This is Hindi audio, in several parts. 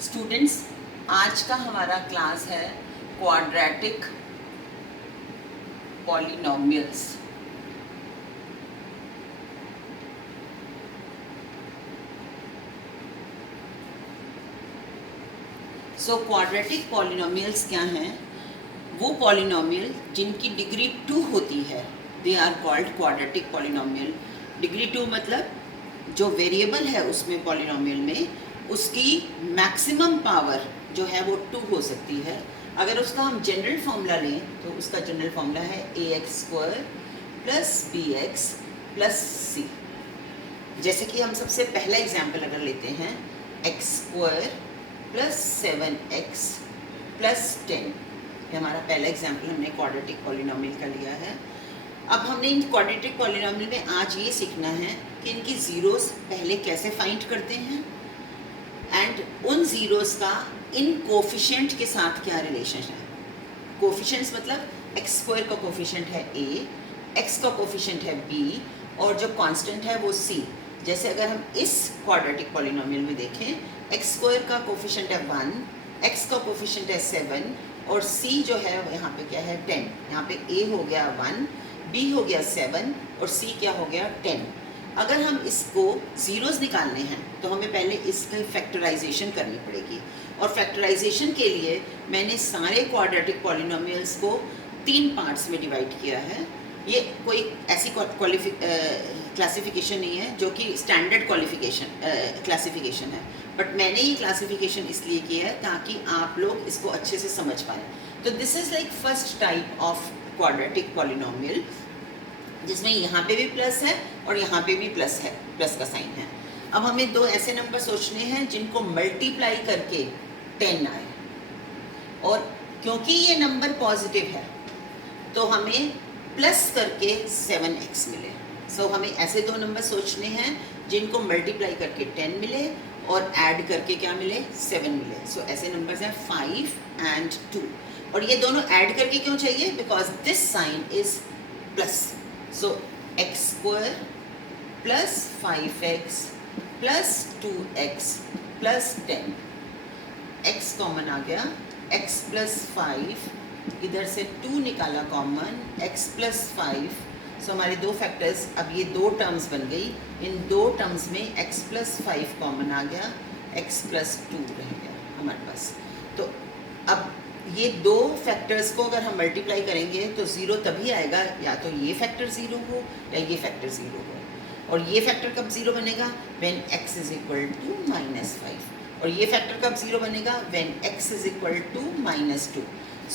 स्टूडेंट्स, आज का हमारा क्लास है quadratic polynomials. So quadratic polynomials क्या हैं? वो पॉलिनोमियल जिनकी डिग्री 2 होती है, they are called quadratic polynomial. Degree 2 मतलब जो वेरिएबल है उसमें पॉलिनोमियल में उसकी मैक्सिमम पावर जो है वो 2 हो सकती है। अगर उसका हम जनरल फॉर्मूला लें तो उसका जनरल फॉर्मूला है ax² plus bx plus c। जैसे कि हम सबसे पहला एग्जाम्पल अगर लेते हैं x² प्लस 7x प्लस 10, ये हमारा पहला एग्जाम्पल हमने क्वाड्रेटिक पॉलिनोमियल का लिया है। अब हमने इन क्वाड्रेटिक पॉलिनोमियल में आज ये सीखना है कि इनकी ज़ीरोस पहले कैसे फाइंड करते हैं एंड उन ज़ीरोस का इन कोफिशिएंट के साथ क्या रिलेशन है। कोफिशिएंट्स मतलब x² का कोफिशिएंट है a, x का कोफिशिएंट है b और जो कांस्टेंट है वो c। जैसे अगर हम इस क्वाड्रेटिक पॉलिनोमियल में देखें, x² का कोफिशिएंट है 1, x का कोफिशिएंट है 7 और c जो है यहाँ पे क्या है 10। यहाँ पे a हो गया 1, b हो गया 7 और c क्या हो गया 10। अगर हम इसको ज़ीरोज़ निकालने हैं तो हमें पहले इसका फैक्टराइजेशन करनी पड़ेगी और फैक्टराइजेशन के लिए मैंने सारे क्वाड्रेटिक पॉलिनोमियल्स को 3 पार्ट्स में डिवाइड किया है। ये कोई ऐसी क्लासिफिकेशन नहीं है जो कि स्टैंडर्ड क्लासिफिकेशन है, बट मैंने ये क्लासिफिकेशन इसलिए किया है ताकि आप लोग इसको अच्छे से समझ पाएँ। तो this is like first type of quadratic polynomial, जिसमें यहाँ पे भी प्लस है और यहाँ पे भी प्लस है, प्लस का साइन है। अब हमें दो ऐसे नंबर सोचने हैं जिनको मल्टीप्लाई करके 10 आए, और क्योंकि ये नंबर पॉजिटिव है तो हमें प्लस करके 7x मिले। सो हमें ऐसे दो नंबर सोचने हैं जिनको मल्टीप्लाई करके 10 मिले और ऐड करके क्या मिले 7 मिले। सो ऐसे नंबर्स हैं 5 and 2, और ये दोनों ऐड करके क्यों चाहिए? Because this sign is plus. So x² plus 5x plus 2x plus 10, x common आ गया, x प्लस 5, इधर से 2 निकाला कॉमन, x प्लस 5। सो हमारे दो फैक्टर्स, अब ये दो टर्म्स बन गई। इन दो टर्म्स में x प्लस 5 कॉमन आ गया, x प्लस 2 रह गया हमारे पास। तो अब ये दो फैक्टर्स को अगर हम मल्टीप्लाई करेंगे तो ज़ीरो तभी आएगा या तो ये फैक्टर ज़ीरो हो या ये फैक्टर ज़ीरो हो। और ये फैक्टर कब ज़ीरो बनेगा? When x is equal to -5। और ये फैक्टर कब ज़ीरो बनेगा? When x is equal to -2।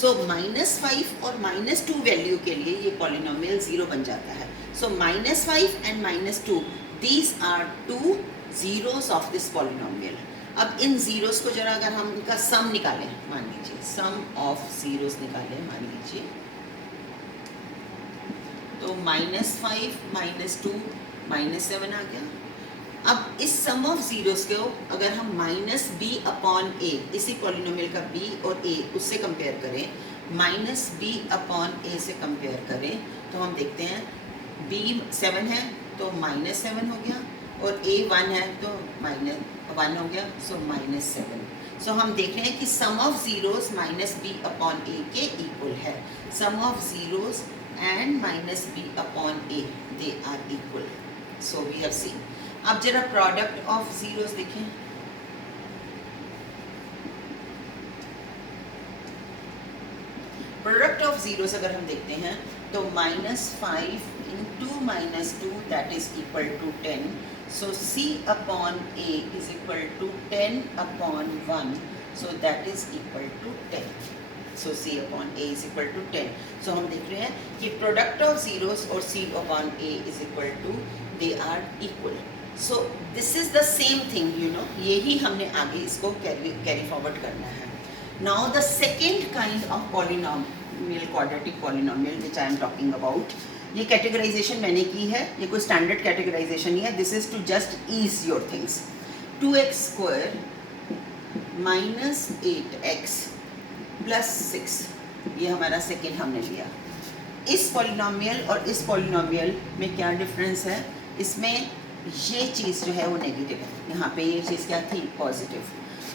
So -5 और -2 वैल्यू के लिए ये पॉलिनोमियल ज़ीरो बन जाता है। So -5 and -2, these are two zeros of this polynomial. अब इन ज़ीरोस को जरा अगर हम इनका सम निकालें, मान लीजिए सम ऑफ ज़ीरोस निकालें, मान लीजिए तो -5 -2 -7 आ गया। अब इस सम ऑफ ज़ीरोस को अगर हम -b/a, इसी पॉलिनोमियल का b और a उससे कंपेयर करें, -b/a से कंपेयर करें तो हम देखते हैं b 7 है तो -7 हो गया और a 1 है तो -1 हो गया, सो -7। सो हम देख रहे हैं कि सम ऑफ ज़ीरोस -b/a के इक्वल है। Sum of zeros and -b/a they are equal. So we have seen. अब जरा प्रोडक्ट ऑफ ज़ीरोस देखें। प्रोडक्ट ऑफ ज़ीरोस अगर हम देखते हैं तो -5 into -2 that is equal to 10। So c/a is equal to 10/1, so that is equal to 10. So c/a is equal to 10. So हम देख रहे हैं कि product of zeros और c/a is equal to, they are equal. So this is the same thing, you know, यही हमने आगे इसको carry forward करना है. Now the second kind of polynomial, quadratic polynomial which I am talking about, ये कैटेगराइजेशन मैंने की है, ये कोई स्टैंडर्ड कैटेगराइजेशन नहीं है, this is to just ease your things. 2x² -8x plus 6, ये हमारा सेकेंड हमने लिया। इस पॉलिनोमियल और इस पॉलिनोमियल में क्या डिफरेंस है? इसमें ये चीज़ जो है वो नेगेटिव है, यहाँ पे ये चीज़ क्या थी? पॉजिटिव।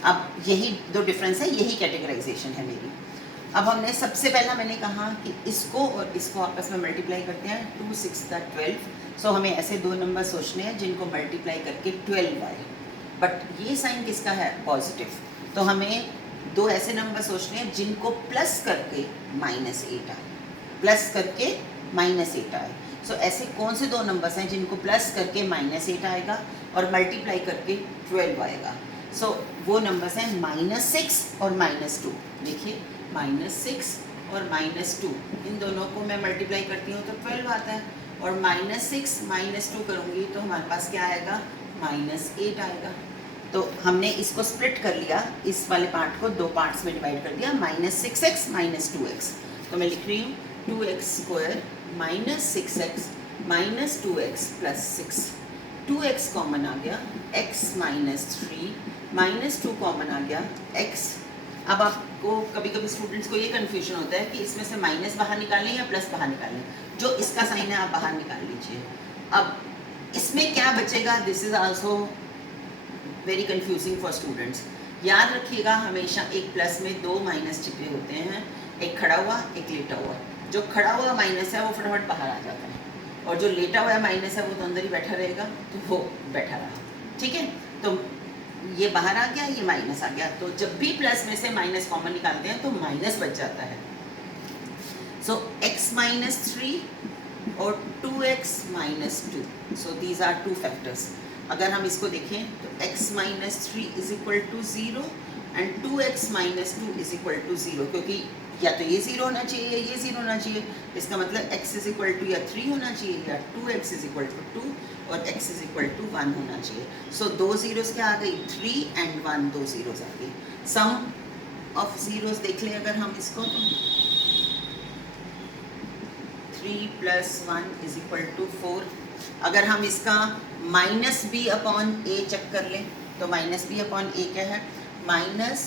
अब यही दो डिफरेंस है, यही कैटेगराइजेशन है मेरी। अब हमने सबसे पहला मैंने कहा कि इसको और इसको आपस में मल्टीप्लाई करते हैं, 2 6 12। सो हमें ऐसे दो नंबर सोचने हैं जिनको मल्टीप्लाई करके 12 आए, बट ये साइन किसका है? पॉजिटिव। तो हमें दो ऐसे नंबर सोचने हैं जिनको प्लस करके -8 आए, प्लस करके -8 आए। सो ऐसे कौन से दो नंबर्स हैं जिनको प्लस करके -8 आएगा और मल्टीप्लाई करके 12 आएगा? सो वो नंबर्स हैं -6 और -2। देखिए -6 और -2, इन दोनों को मैं मल्टीप्लाई करती हूँ तो 12 आता है, और -6 -2 करूँगी तो हमारे पास क्या आएगा? -8 आएगा। तो हमने इसको स्प्लिट कर लिया, इस वाले पार्ट को दो पार्ट्स में डिवाइड कर दिया, -6x -2x। तो मैं लिख रही हूँ 2x² -6x -2x + 6। 2x common आ गया, x -3 -2 कॉमन आ गया, x। अब आपको कभी कभी स्टूडेंट्स को ये कन्फ्यूजन होता है कि इसमें से माइनस बाहर निकालें या प्लस बाहर निकालें। जो इसका साइन है आप बाहर निकाल लीजिए। अब इसमें क्या बचेगा? This is also very confusing for students. याद रखिएगा हमेशा एक प्लस में दो माइनस छिपे होते हैं, एक खड़ा हुआ एक लेटा हुआ। जो खड़ा हुआ माइनस है वो फटाफट बाहर आ जाता है, और जो लेटा हुआ माइनस है वो तो अंदर ही बैठा रहेगा, तो वो बैठा रहा। ठीक है, तो ये बाहर आ गया, ये माइनस आ गया। तो जब भी प्लस में से माइनस कॉमन निकालते हैं तो माइनस बच जाता है। सो x -3 और 2x -2, so these are two factors. अगर हम इसको देखें तो x -3 = 0 एंड 2x -2 = 0, क्योंकि या तो ये 0 होना चाहिए या ये 0 होना चाहिए। इसका मतलब x = या 3 होना चाहिए या 2x = 2 और x = 1 होना चाहिए। सो दो जीरोस क्या आ गई? 3 एंड 1, दो जीरोस आ गई। सम ऑफ जीरोस देख लें अगर हम इसको, तो 3 + 1 = 4। अगर हम इसका -b/a चेक कर लें तो -b/a क्या है? Minus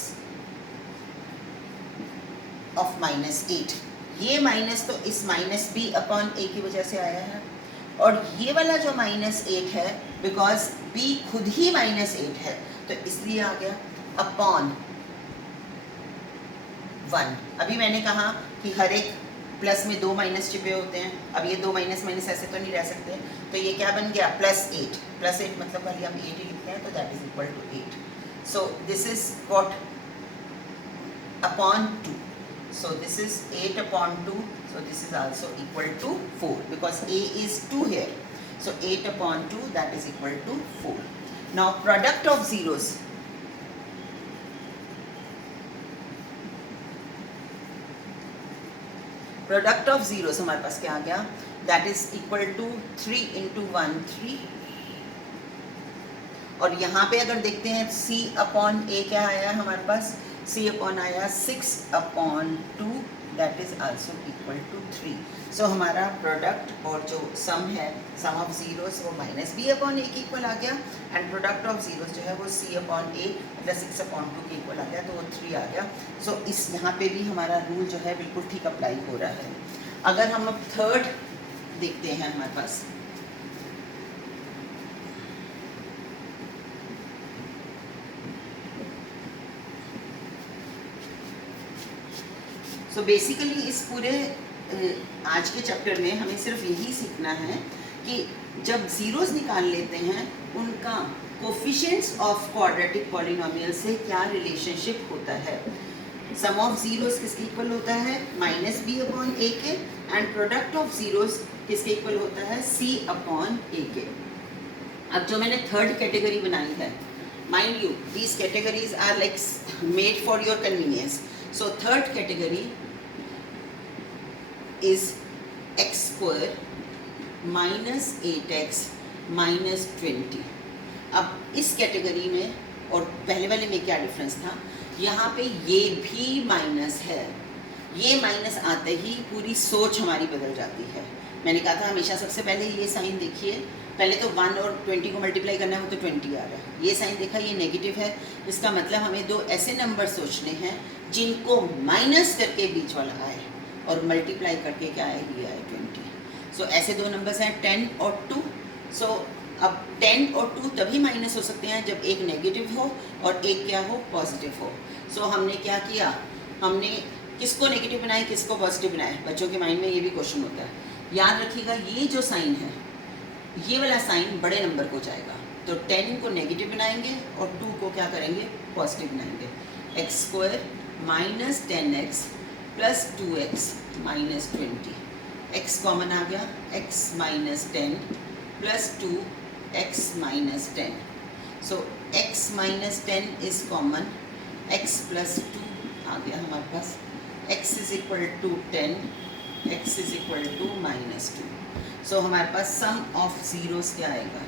of -8। ये माइनस तो इस -b/a की वजह से आया है, और ये वाला जो -8 है बिकॉज b खुद ही -8 है तो इसलिए आ गया अपॉन 1। अभी मैंने कहा कि हर एक प्लस में दो माइनस छिपे होते हैं। अब ये दो माइनस माइनस ऐसे तो नहीं रह सकते, तो ये क्या बन गया? +8। +8 मतलब खाली हम 8 ही लिखते हैं, तो that is equal to 8। So this is what? Upon 2। So this is 8/2. So this is also equal to 4 because a is 2 here. So 8/2, that is equal to 4. Now product of zeros. Product of zeros हमारे पास क्या आ गया? That is equal to 3 × 1 3। और यहाँ पे अगर देखते हैं c/a क्या आया हमारे पास? c/ आया 6/2, that is also equal to 3। So हमारा प्रोडक्ट और जो सम है, सम ऑफ जीरोस, वो -b/a के इक्वल आ गया, एंड प्रोडक्ट ऑफ जीरोस जो है वो c/a मतलब 6/2 के इक्वल आ गया, तो वो 3 आ गया। सो इस यहाँ पे भी हमारा रूल जो है बिल्कुल ठीक अप्लाई हो रहा है। अगर हम अब थर्ड देखते हैं हमारे पास, सो बेसिकली इस पूरे आज के चैप्टर में हमें सिर्फ यही सीखना है कि जब जीरोस निकाल लेते हैं उनका कोफिशिएंट्स ऑफ क्वाड्रेटिक पॉलिनोमियल से क्या रिलेशनशिप होता है। सम ऑफ जीरोस किसके इक्वल होता है? -b/a के, एंड प्रोडक्ट ऑफ जीरोस किसके इक्वल होता है? c/a के। अब जो मैंने थर्ड कैटेगरी बनाई है, mind you these categories are like made for your convenience. So third category is x² -8x -20। अब इस कैटेगरी में और पहले वाले में क्या डिफरेंस था? यहाँ पे ये भी माइनस है, ये माइनस आते ही पूरी सोच हमारी बदल जाती है। मैंने कहा था हमेशा सबसे पहले ये साइन देखिए, पहले तो 1 और 20 को मल्टीप्लाई करना है, वो तो 20 आ रहा है। ये साइन देखा, ये नेगेटिव है, इसका मतलब हमें दो ऐसे नंबर सोचने हैं जिनको माइनस करके बीच वाला आए और मल्टीप्लाई करके क्या आए? ये आए 20। सो ऐसे दो नंबर्स हैं 10 और 2। सो अब 10 और 2 तभी माइनस हो सकते हैं जब एक नेगेटिव हो और एक क्या हो, पॉजिटिव हो। सो हमने क्या किया, हमने किसको नेगेटिव बनाया, किसको पॉजिटिव बनाया। बच्चों के माइंड में ये भी क्वेश्चन होता है। याद रखिएगा ये जो साइन है, ये वाला साइन बड़े नंबर को जाएगा, तो 10 को नेगेटिव बनाएंगे और 2 को क्या करेंगे, पॉजिटिव बनाएंगे। X square minus 10x plus 2x minus 20, x common आ गया, x minus 10 plus 2x minus 10, so x minus 10 is common, x plus 2 आ गया हमारे पास, x is equal to 10, x is equal to minus 2। So हमारे पास सम ऑफ जीरोस क्या आएगा,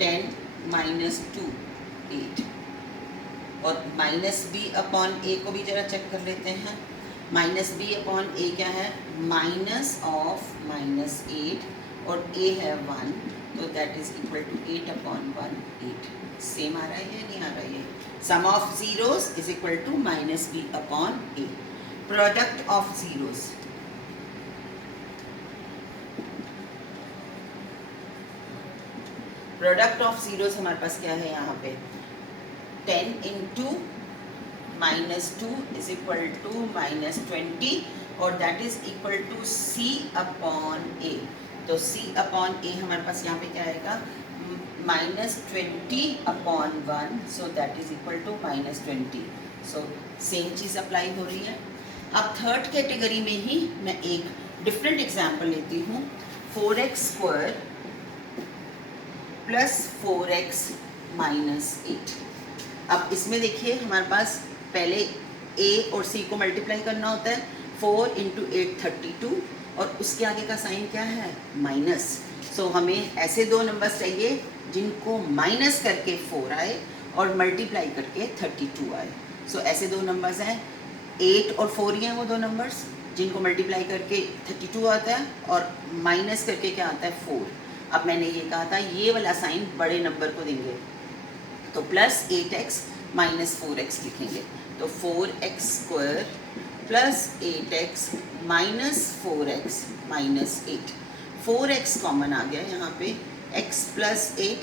10 माइनस 2 8, और माइनस बी अपॉन ए को भी जरा चेक कर लेते हैं। माइनस बी अपॉन ए क्या है, माइनस ऑफ माइनस 8 और ए है 1, तो that is equal to 8 upon 1 8। Same आ रहा है या नहीं आ रहा है? Sum of zeros is equal to minus B upon A. Product of zeros, product of zeros हमारे पास क्या है यहाँ पे, 10 इंटू माइनस 2 इज इक्वल टू माइनस 20 और that is equal to C upon A. तो सी अपॉन ए हमारे पास यहाँ पे क्या आएगा, minus 20 upon 1, so that is equal to minus 20। So same चीज़ अप्लाई हो रही है। अब थर्ड कैटेगरी में ही मैं एक डिफरेंट एग्जाम्पल लेती हूँ, 4x square plus 4x minus 8। अब इसमें देखिए हमारे पास पहले a और c को मल्टीप्लाई करना होता है, 4 इंटू 8 32, और उसके आगे का साइन क्या है, माइनस। सो हमें ऐसे दो नंबर्स चाहिए जिनको माइनस करके 4 आए और मल्टीप्लाई करके 32 आए। सो ऐसे दो नंबर्स हैं, 8 और 4 ही हैं वो दो नंबर्स जिनको मल्टीप्लाई करके 32 आता है और माइनस करके क्या आता है, 4। अब मैंने ये कहा था ये वाला साइन बड़े नंबर को देंगे, तो प्लस 8x माइनस 4x लिखेंगे, तो 4x square plus 8x minus 4x minus 8। 4x common आ गया यहाँ पे, x प्लस 8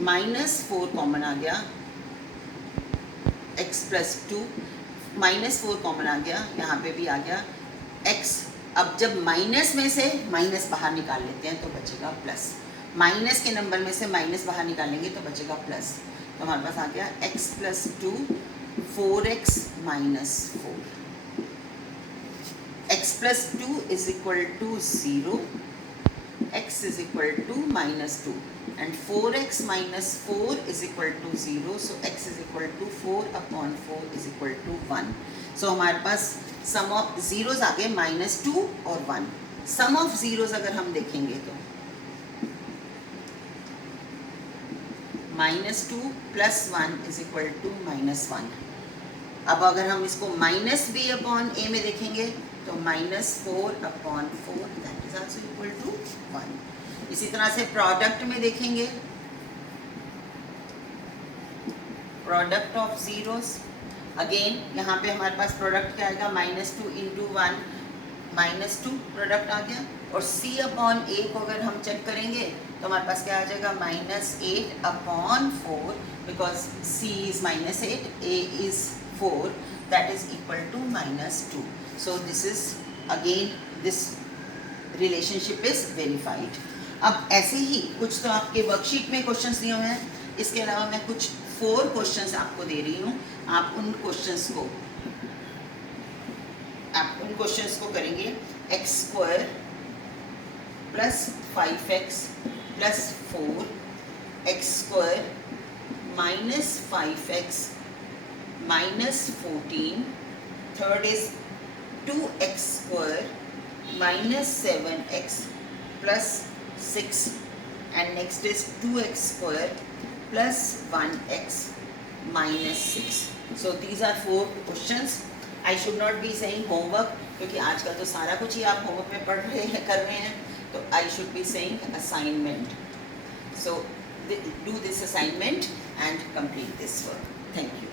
माइनस 4 कॉमन आ गया, x प्लस 2 माइनस 4 कॉमन आ गया, यहाँ पे भी आ गया x। अब जब माइनस में से माइनस बाहर निकाल लेते हैं तो बचेगा प्लस, माइनस के नंबर में से माइनस बाहर निकालेंगे तो बचेगा प्लस, तो हमारे पास आ गया x plus 2 4x minus 4। x plus 2 is equal to 0, x is equal to minus 2 and 4x minus 4 is equal to 0, so x is equal to 4 upon 4 is equal to 1। सो हमारे पास सम ऑफ जीरोस आ गए माइनस 2 और 1। सम ऑफ जीरोस अगर हम देखेंगे तो minus 2 plus 1 is equal to minus 1। अब अगर हम इसको माइनस बी अपॉन ए में देखेंगे तो minus 4 upon 4 that is also equal to 1। इसी तरह से प्रोडक्ट में देखेंगे, प्रोडक्ट ऑफ जीरोस, अगेन यहाँ पे हमारे पास प्रोडक्ट क्या आएगा, माइनस 2 इंटू 1 माइनस 2 प्रोडक्ट आ गया, और c अपॉन ए को अगर हम चेक करेंगे तो हमारे पास क्या आ जाएगा, minus 8 upon 4, because c is minus 8, a is 4, that is equal to minus 2। So this is again this relationship is verified. अब ऐसे ही कुछ तो आपके वर्कशीट में क्वेश्चंस दिए हुए हैं, इसके अलावा मैं कुछ 4 क्वेश्चंस आपको दे रही हूँ, आप उन क्वेश्चंस को करेंगे। X square plus 5x plus 4, x square minus 5x minus 14, third is 2x square minus 7x plus 6, and next is 2x square plus 1x minus 6. So these are 4 questions. I should not be saying homework क्योंकि आजकल तो सारा कुछ ही आप होमवर्क में पढ़ रहे हैं, कर रहे हैं, तो I should be saying assignment. So do this assignment and complete this work. Thank you.